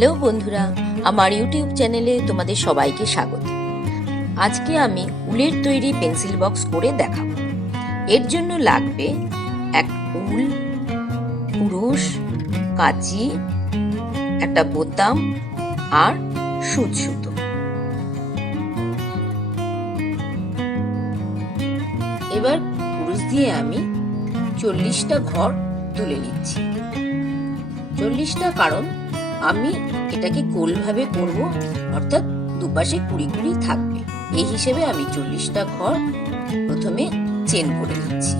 Hello বন্ধুরা, আমার YouTube চ্যানেলে তোমাদের সবাইকে স্বাগত। আজকে আমি উলের তৈরি পেন্সিল বক্স করে দেখাবো। এর জন্য লাগবে এক উল, কুরুশ, কাঁচি, একটা বোতাম আর সুচ সুতো। এবার কুরুশ দিয়ে আমি 40টা ঘর তুলে নিচ্ছি। 40টা কারণ আমি এটাকে গোলভাবে করব, অর্থাৎ দুপাশে 20 থাকবে। এই হিসেবে আমি 40টা ঘর প্রথমে চেন করে নিচ্ছি।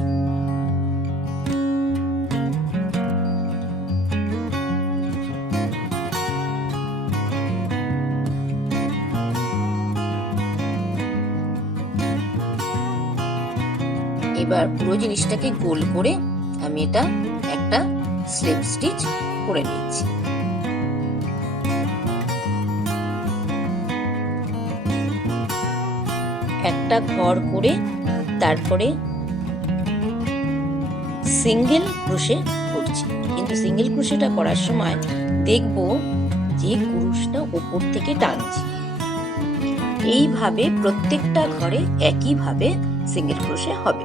এবার পুরো জিনিসটাকে গোল করে আমি এটা একটা স্লিপ স্টিচ করে নিচ্ছি। একটা ঘর করে তারপরে সিঙ্গেল ক্রোশে করছি, কিন্তু সিঙ্গেল ক্রোশেটা করার সময় দেখব যে কুরুশটা উপর থেকে টানছি। এইভাবে প্রত্যেকটা ঘরে একইভাবে সিঙ্গেল ক্রোশে হবে।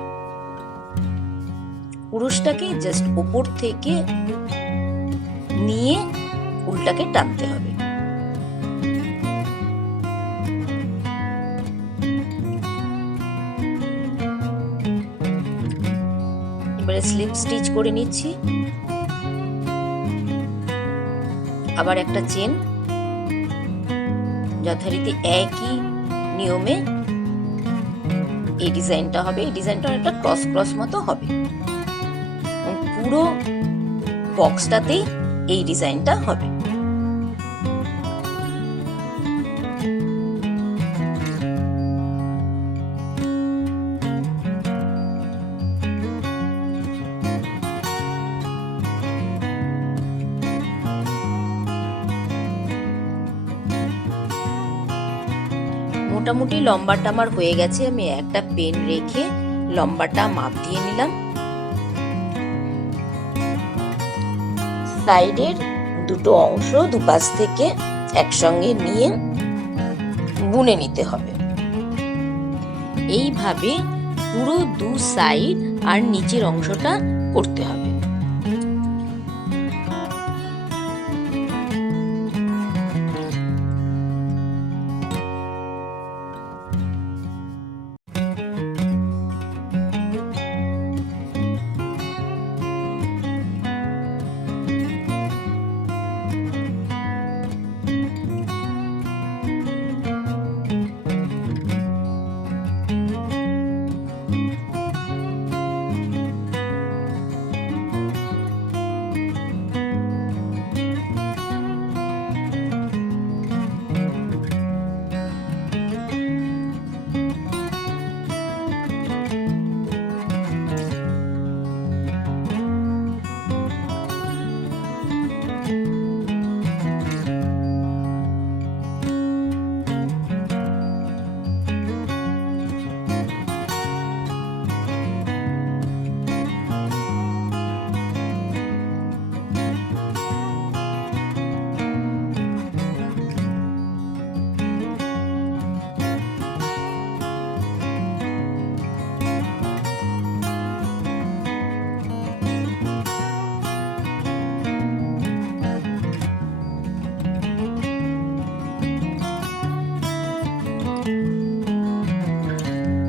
কুরুশটাকে জাস্ট উপর থেকে নিয়ে উল্টাকে টানতে হবে। এবারে স্লিপ স্টিচ করে নিচ্ছি। আবার একটা চেন, যথারীতি একই নিয়মে এই ডিজাইনটা হবে। এই ডিজাইনটা একটা ক্রস ক্রস মতো হবে। পুরো বক্সটাতেই এই ডিজাইনটা হবে। মোটামুটি লম্বাটা আমার হয়ে গেছে। আমি একটা পেন রেখে লম্বাটা মাপ দিয়ে নিলাম। সাইডের দুটো অংশ দুপাশ থেকে একসঙ্গে নিয়ে বুনে নিতে হবে। এইভাবে পুরো দু সাইড আর নিচের অংশটা করতে হবে।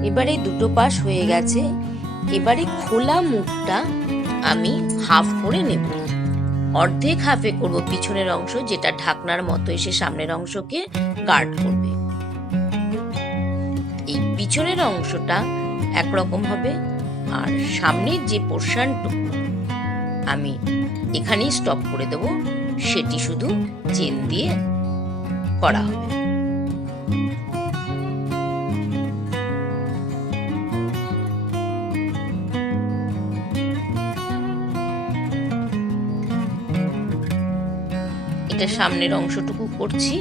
এবারে দুটো পাশ হয়ে গেছে। এবারে খোলা মুখটা আমি হাফ করে নেব। অর্ধেক হাফে করব পিছনের অংশ, যেটা ঢাকনার মতো এসে সামনের অংশকে গার্ড করবে। এই পিছনের অংশটা একরকম হবে, আর সামনের যে পোর্শনটুকু আমি এখানেই স্টপ করে দেব, সেটি শুধু চেন দিয়ে করা হবে। এটা সামনের অংশটুকু করছি।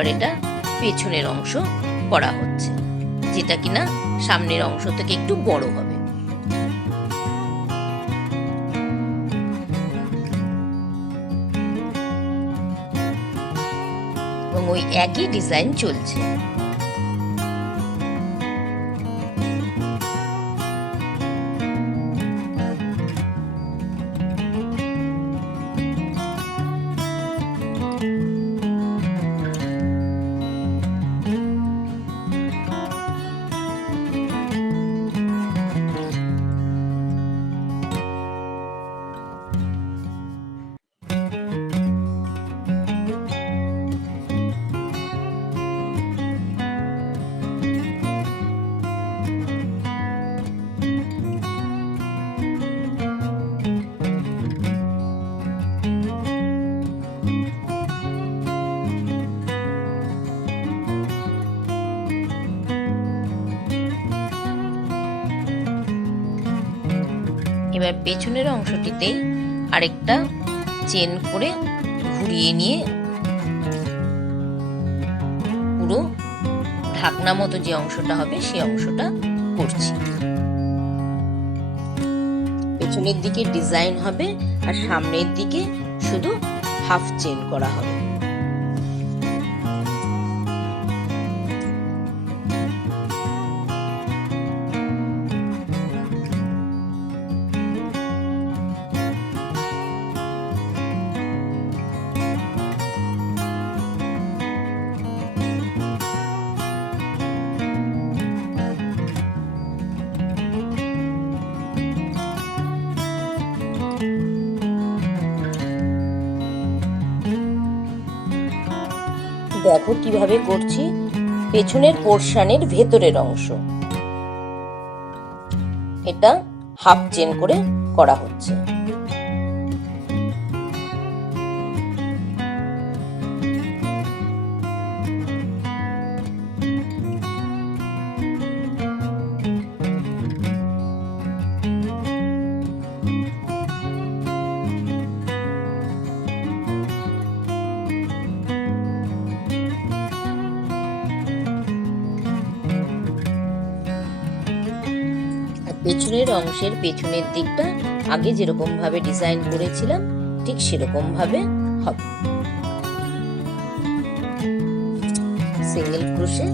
এবার এটা পেছনের অংশ করা হচ্ছে, যেটা কিনা সামনের অংশ থেকে একটু বড় হবে। এবং ওই একই ডিজাইন চলছে। এবার পেছনের অংশটিতেই আরেকটা চেন করে ঘুরিয়ে নিয়ে পুরো ঢাকনা মতো যে অংশটা হবে সেই অংশটা করছি। পেছনের দিকে ডিজাইন হবে আর সামনের দিকে শুধু হাফ চেন করা হবে। দেখো কিভাবে করছি। পেছনের পোর্শনের ভেতরের অংশ এটা হাফ চেন করে করা হচ্ছে। পেছনের অংশের পেছনের দিকটা আগে যেরকম ভাবে ডিজাইন করেছিলাম ঠিক সেরকম ভাবে হবে। সিঙ্গেল ক্রোশে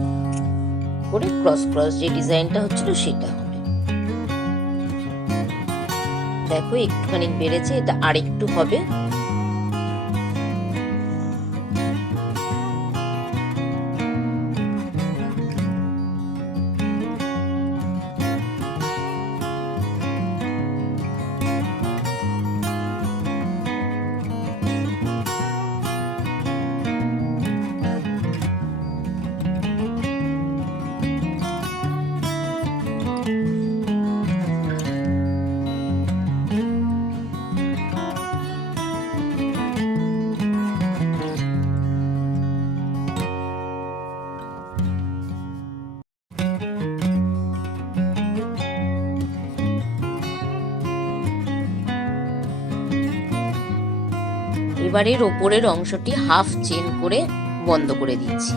করে ক্রস ক্রস যে ডিজাইনটা হচ্ছিল সেটা হবে। দেখো একটুখানি বেড়েছে, এটা আরেকটু হবে। এবারের ওপরের অংশটি হাফ চেন করে বন্ধ করে দিচ্ছি।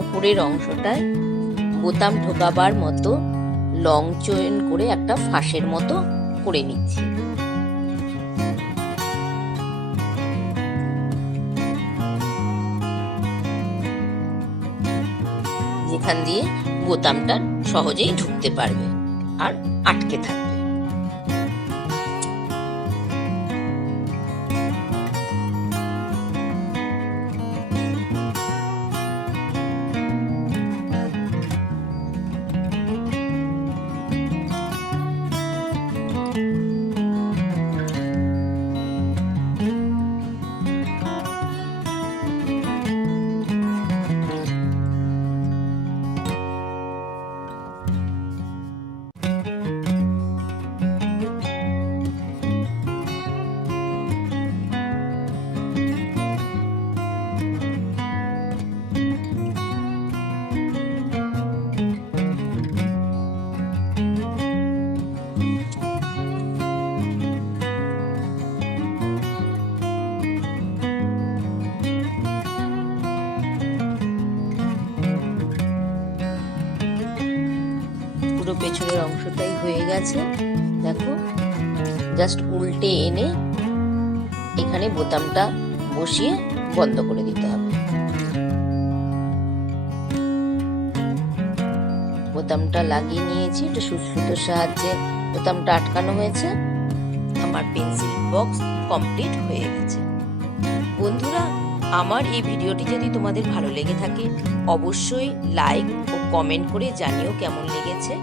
উপরের অংশটায় বোতাম ঢোকাবার মতো লং চেইন করে একটা ফাঁসের মতো করে নিচ্ছি। যেখান দিয়ে বোতামটা সহজেই ঢুকতে পারবে আর আটকে থাকবে। পুরো পেছনের অংশটাই হয়ে গেছে। দেখো, জাস্ট উল্টে এনে এখানে বোতামটা বসিয়ে বন্ধ করে দিতে হবে। বোতামটা লাগিয়ে নিয়েছি, একটু সুতোর সাহায্যে বোতামটা আটকানো হয়েছে। আমার পেন্সিল বক্স কমপ্লিট হয়ে গেছে। বন্ধুরা, আমার এই ভিডিওটি যদি তোমাদের ভালো লেগে থাকে অবশ্যই লাইক ও কমেন্ট করে জানিও কেমন লেগেছে।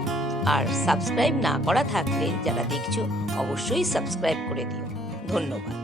আর সাবস্ক্রাইব না করা থাকলে যারা দেখছো অবশ্যই সাবস্ক্রাইব করে দিও। ধন্যবাদ।